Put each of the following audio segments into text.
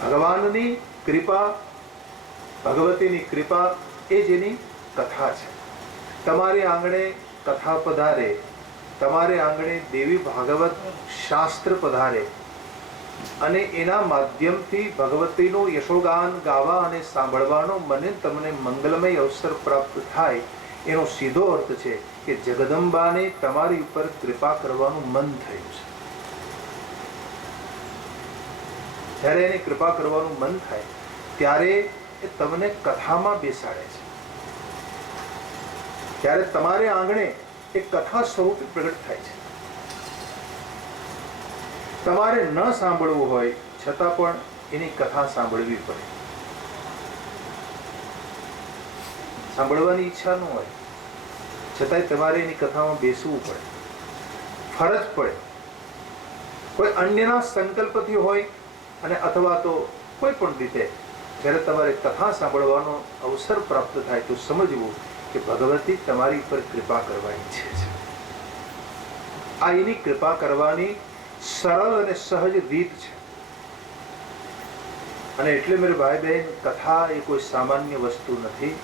ભગવાનની કૃપા, ભગવતીની કૃપા એ જેની કથા છે. તમારે આંગણે કથા પધારે, તમારે આંગણે દેવી ભાગવત શાસ્ત્ર પધારે અને એના માધ્યમથી ભગવતીનું યશોગાન ગાવા અને સાંભળવાનો મને તમને મંગલમય અવસર પ્રાપ્ત થાય, એનો સીધો અર્થ છે કે જગદંબાને તમારી ઉપર કૃપા કરવાનું મન થયું છે. જ્યારે એની કૃપા કરવાનું મન થાય ત્યારે એ તમને કથામાં બેસાડે છે. ત્યારે તમારે આંગણે એક કથા સ્વરૂપે પ્રગટ થાય છે. તમારે ન સાંભળવું હોય છતાં પણ એની કથા સાંભળવી પડે. સાંભળવાની ઈચ્છા ન હોય છતાંય તમારે એની કથામાં બેસવું પડે, ફરજ પડે. કોઈ અન્યના સંકલ્પથી હોય અને અથવા તો કોઈ પણ રીતે જ્યારે તમારે કથા સાંભળવાનો અવસર પ્રાપ્ત થાય તો સમજવું કે ભગવતી તમારી પર કૃપા કરવા ઈચ્છે છે. આ એની કૃપા કરવાની સરળ અને સહજ રીત છે. અને એટલે મેરે ભાઈ બહેન, કથા એ કોઈ સામાન્ય વસ્તુ નથી.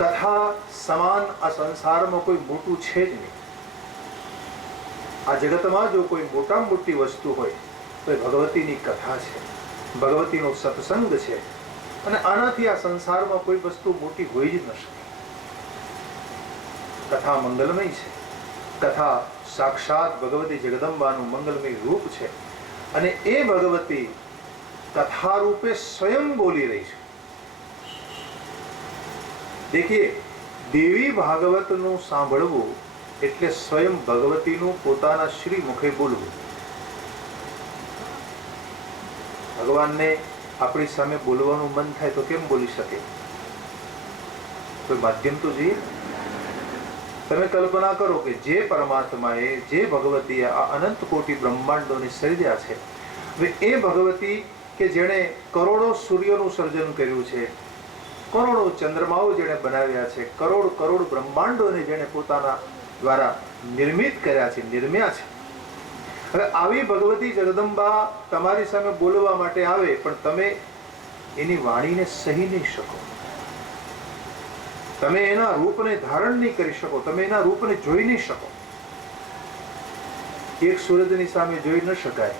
કથા સમાન આ સંસારમાં કોઈ મોટું છે જ નહીં. આ જગતમાં જો કોઈ મોટામાં મોટી વસ્તુ હોય તો એ ભગવતીની કથા છે, ભગવતીનો સત્સંગ છે. અને આનાથી આ સંસારમાં કોઈ વસ્તુ મોટી હોઈ જ ન શકે. કથા મંગલમય છે. કથા સાક્ષાત ભગવતી જગદંબાનું મંગલમય રૂપ છે. અને એ ભગવતી કથા રૂપે સ્વયં બોલી રહી છે. દેખીએ, દેવી ભાગવતનું સાંભળવું એટલે સ્વયં ભગવતીનું પોતાના શ્રી મુખે બોલવું. ભગવાનને આપણી સામે બોલવાનું મન થાય તો કેમ બોલી શકે? કોઈ માધ્યમ તો જોઈએ. તમે કલ્પના કરો કે જે પરમાત્માએ, જે ભગવતીએ આ અનંત કોટી બ્રહ્માંડોને સર્જ્યા છે, હવે એ ભગવતી કે જેણે કરોડો સૂર્યોનું સર્જન કર્યું છે, કરોડો ચંદ્રમાઓ જેણે બનાવ્યા છે, કરોડ કરોડ બ્રહ્માંડોને જેણે પોતાના દ્વારા નિર્મિત કર્યા છે, નિર્મ્યા છે. હવે આવી ભગવતી જગદંબા તમારી સામે બોલવા માટે આવે પણ તમે એની વાણીને સહી નહીં શકો. તમે એના રૂપને ધારણ નહીં કરી શકો, તમે એના રૂપને જોઈ નહીં શકો. એક સૂરજની સામે જોઈ ન શકાય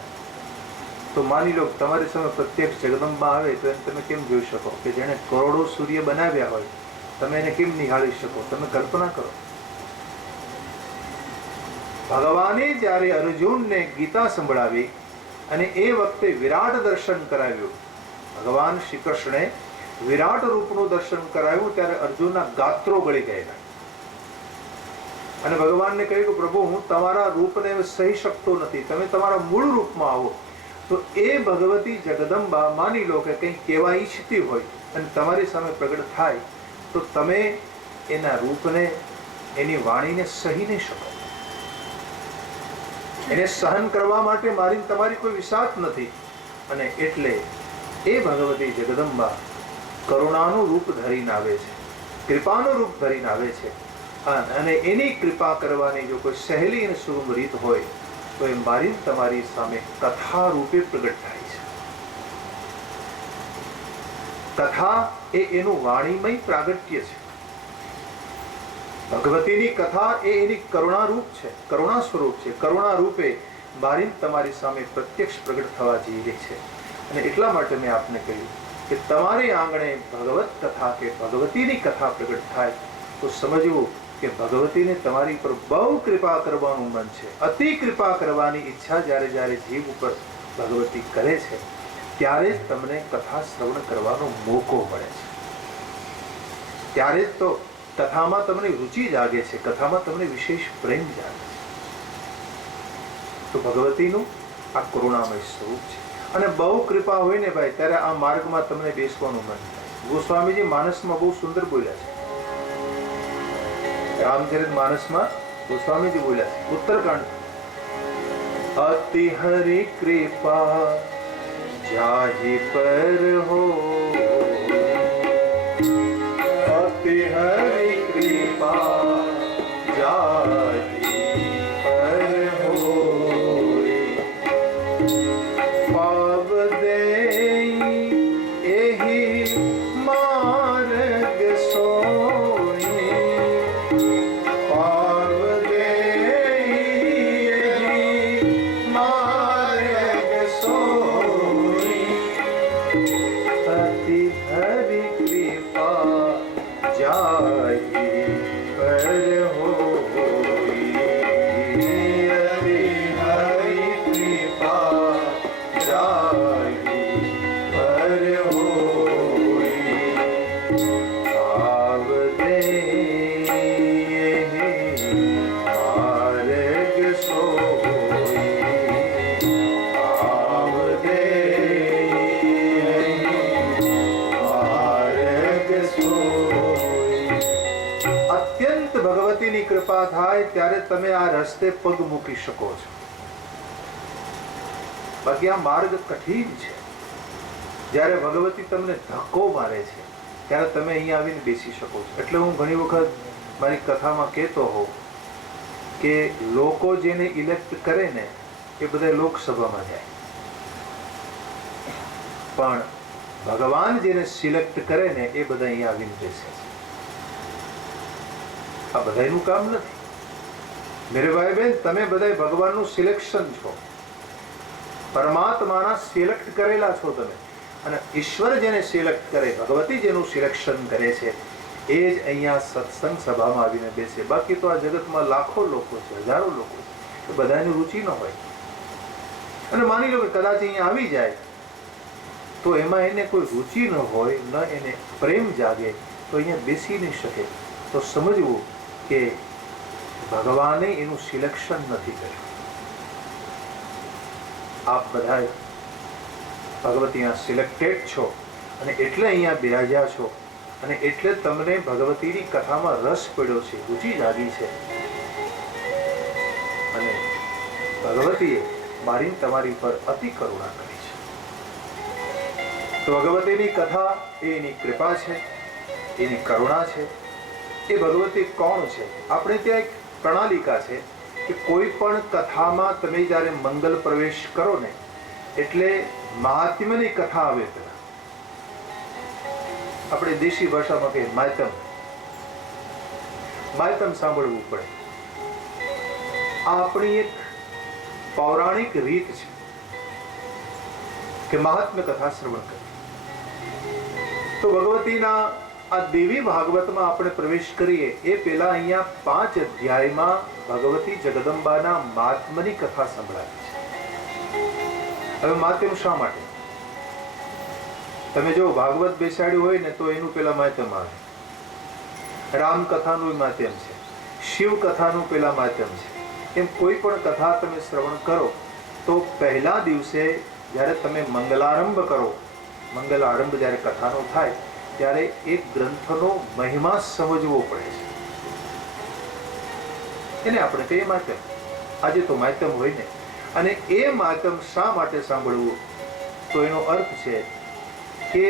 તો માની લો તમારી સામે પ્રત્યક્ષ જગદંબા આવે તો એને તમે કેમ જોઈ શકો? કે જેણે કરોડો સૂર્ય બનાવ્યા હોય તમે એને કેમ નિહાળી શકો? તમે કલ્પના કરો. ભગવાને જ્યારે અર્જુનને ગીતા સંભળાવી અને એ વખતે વિરાટ દર્શન કરાવ્યું, ભગવાન શ્રી કૃષ્ણે વિરાટ રૂપનું દર્શન કરાવ્યું, ત્યારે અર્જુનના ગાત્રો ગળી ગયેલા. અને ભગવાનને કહ્યું કે પ્રભુ, હું તમારા રૂપને સહી શકતો નથી, તમે તમારા મૂળ રૂપમાં આવો. તો એ ભગવતી જગદંબા માની લો કે કંઈક કહેવા ઈચ્છતી હોય અને તમારી સામે પ્રગટ થાય તો તમે એના રૂપને, એની વાણીને સહી નહીં શકો. એને સહન કરવા માટે મારી તમારી કોઈ વિસાત નથી. અને એટલે એ ભગવતી જગદંબા કરુણાનું રૂપ ધરીને આવે છે, કૃપાનું રૂપ ધરીને આવે છે. અને એની કૃપા કરવાની જો કોઈ સહેલી અને સુગમ રીત હોય તો એ મારી તમારી સામે કથા રૂપે પ્રગટ થાય છે. કથા એ એનું વાણીમય પ્રાગટ્ય છે. ભગવતીની કથા એ એની કરુણા રૂપ છે, કરુણા સ્વરૂપ છે. કરુણા રૂપે મારી તમારી સામે પ્રત્યક્ષ પ્રગટ થવા જઈ રહી છે. અને એટલા માટે મેં આપને કહ્યું કે તમારી આંગણે ભગવત કથા કે ભગવતીની કથા પ્રગટ થાય તો સમજવું કે ભગવતીને તમારી પર બહુ કૃપા કરવાનું મન છે. અતિ કૃપા કરવાની ઈચ્છા જ્યારે જ્યારે જીવ ઉપર ભગવતી કરે છે ત્યારે જ તમને કથા શ્રવણ કરવાનો મોકો મળે છે. ત્યારે જ તો કથામાં તમને રુચિ જાગે છે, કથામાં તમને વિશેષ પ્રેમ જાગે છે. તો ભગવતીનું આ કરુણામય સ્વરૂપ છે. અને બહુ કૃપા હોય ને ભાઈ, ત્યારે આ માર્ગમાં તમને બેસવાનું મન થાય. ગોસ્વામીજી માનસમાં બહુ સુંદર બોલ્યા છે. રામચરિત માનસમાં ગોસ્વામીજી બોલ્યા છે, ઉત્તરકાંડ, અતિ હરિ કૃપા જાહી પર હો, અતિ હરિ કૃપા જાહી પર હો, પાવ દે થાય ત્યારે તમે આ રસ્તે પગ મૂકી શકો છો. બાકી આ માર્ગ કઠિન છે. જ્યારે ભગવતી તમને ધક્કો મારે છે ત્યારે તમે અહીંયા આવીને બેસી શકો છો. એટલે હું ઘણી વખત મારી કથામાં કહેતો હોઉં કે લોકો જેને ઇલેક્ટ કરે ને એ બધા લોકસભામાં જાય, પણ ભગવાન જેને સિલેક્ટ કરે ને એ બધા અહીંયા આવીને બેસે છે. આ બધાનું કામ નથી. મેરે ભાઈ બહેન, તમે બધા ભગવાનનું સિલેક્શન છો, પરમાત્માના સિલેક્ટ કરેલા છો તમે. અને ઈશ્વર જેને સિલેક્ટ કરે, ભગવતી જેનું સિલેક્શન કરે છે, એ જ અહીંયા સત્સંગ સભામાં આવીને બેસે. બાકી તો આ જગતમાં લાખો લોકો છે, હજારો લોકો છે, બધાની રુચિ ન હોય. અને માની લો કે કદાચ અહીંયા આવી જાય તો એમાં એને કોઈ રુચિ ન હોય, ન એને પ્રેમ જાગે, તો અહીંયા બેસી નહીં શકે. તો સમજવું કે ભગવાને એનું સિલેક્શન નથી કર્યું. આપ બધા ભગવતીના સિલેક્ટેડ છો અને એટલે અહીંયા બિરાજ્યા છો, અને એટલે તમને ભગવતીની કથામાં રસ પડ્યો છે, રુચિ જાગી છે. અને ભગવતીએ મારી તમારી પર અતિ કરુણા કરી છે. તો ભગવતીની કથા એ એની કૃપા છે, એની કરુણા છે. એ ભગવતી કોણ છે? આપણે ત્યાં એક પ્રણાલિકા છે કે કોઈ પણ કથામાં તમે જ્યારે મંગલ પ્રવેશ કરો ને એટલે મહાત્મ્યની કથા આવે પેલા આપણે દેશી ભાષામાં કહીએ માયતમ. માયતમ સાંભળવું પડે. આ આપણી એક પૌરાણિક રીત છે કે મહાત્મ્ય કથા શ્રવણ કરવી. તો ભગવતીના આ દેવી ભાગવતમાં આપણે પ્રવેશ કરીએ એ પેલા અહીંયા 5 અધ્યાયમાં ભગવતી જગદંબાના મહાત્મ્યની કથા સંભળાવી છે. હવે માધ્યમ શા માટે? તમે જો ભાગવત બેસાડ્યું હોય ને તો એનું પેલા માધ્યમ આવે. રામ કથાનું માધ્યમ છે, શિવ કથાનું પેલા માધ્યમ છે. એમ કોઈ પણ કથા તમે શ્રવણ કરો તો પહેલા દિવસે જ્યારે તમે મંગલારંભ કરો, મંગલારંભ જ્યારે કથાનો થાય ત્યારે એક ગ્રંથનો મહિમા સમજવો પડે છે. એને આપણે કહીએ માધ્યમ. આજે તો માધ્યમ હોય ને, અને એ માધ્યમ શા માટે સાંભળવું? તો એનો અર્થ છે કે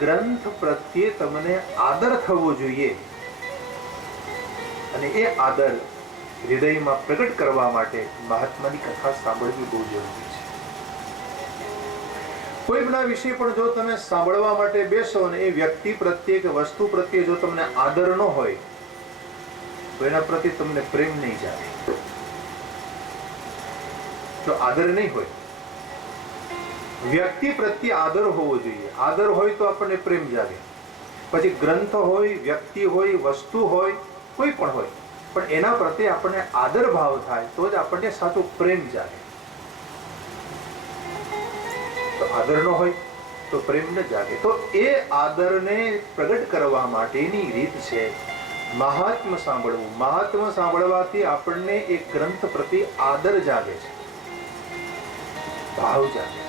ગ્રંથ પ્રત્યે તમને આદર થવો જોઈએ, અને એ આદર હૃદયમાં પ્રગટ કરવા માટે મહાત્માની કથા સાંભળવી બહુ જરૂરી છે. કોઈના વિશે પણ જો તમે સાંભળવા માટે બેસો ને એ વ્યક્તિ પ્રત્યે કે વસ્તુ પ્રત્યે જો તમને આદર ન હોય તો એના પ્રત્યે તમને પ્રેમ નહીં જાગે. જો આદર નહીં હોય, વ્યક્તિ પ્રત્યે આદર હોવો જોઈએ. આદર હોય તો આપણને પ્રેમ જાગે. પછી ગ્રંથ હોય, વ્યક્તિ હોય, વસ્તુ હોય, કોઈ પણ હોય, પણ એના પ્રત્યે આપણને આદર ભાવ થાય તો જ આપણને સાચો પ્રેમ જાગે. તો આદર ન હોય તો પ્રેમ ન જાગે. તો એ આદરને પ્રગટ કરવા માટેની રીત છે મહાત્મ્ય સાંભળવું. મહાત્મ્ય સાંભળવાથી આપણને એક ગ્રંથ પ્રત્યે આદર જાગે છે, ભાવ જાગે છે.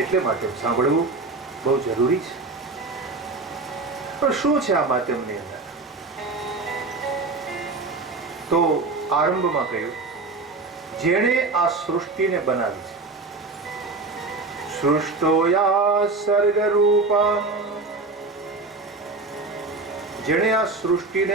એટલે માટે સાંભળવું બહુ જરૂરી છે. પણ શું છે આ માધ્યમની અંદર? તો આરંભમાં કહ્યું, જેણે આ સૃષ્ટિને બનાવી છે. સૃષ્ટોયા સર્ગ રૂપા, જેણે આ સૃષ્ટિને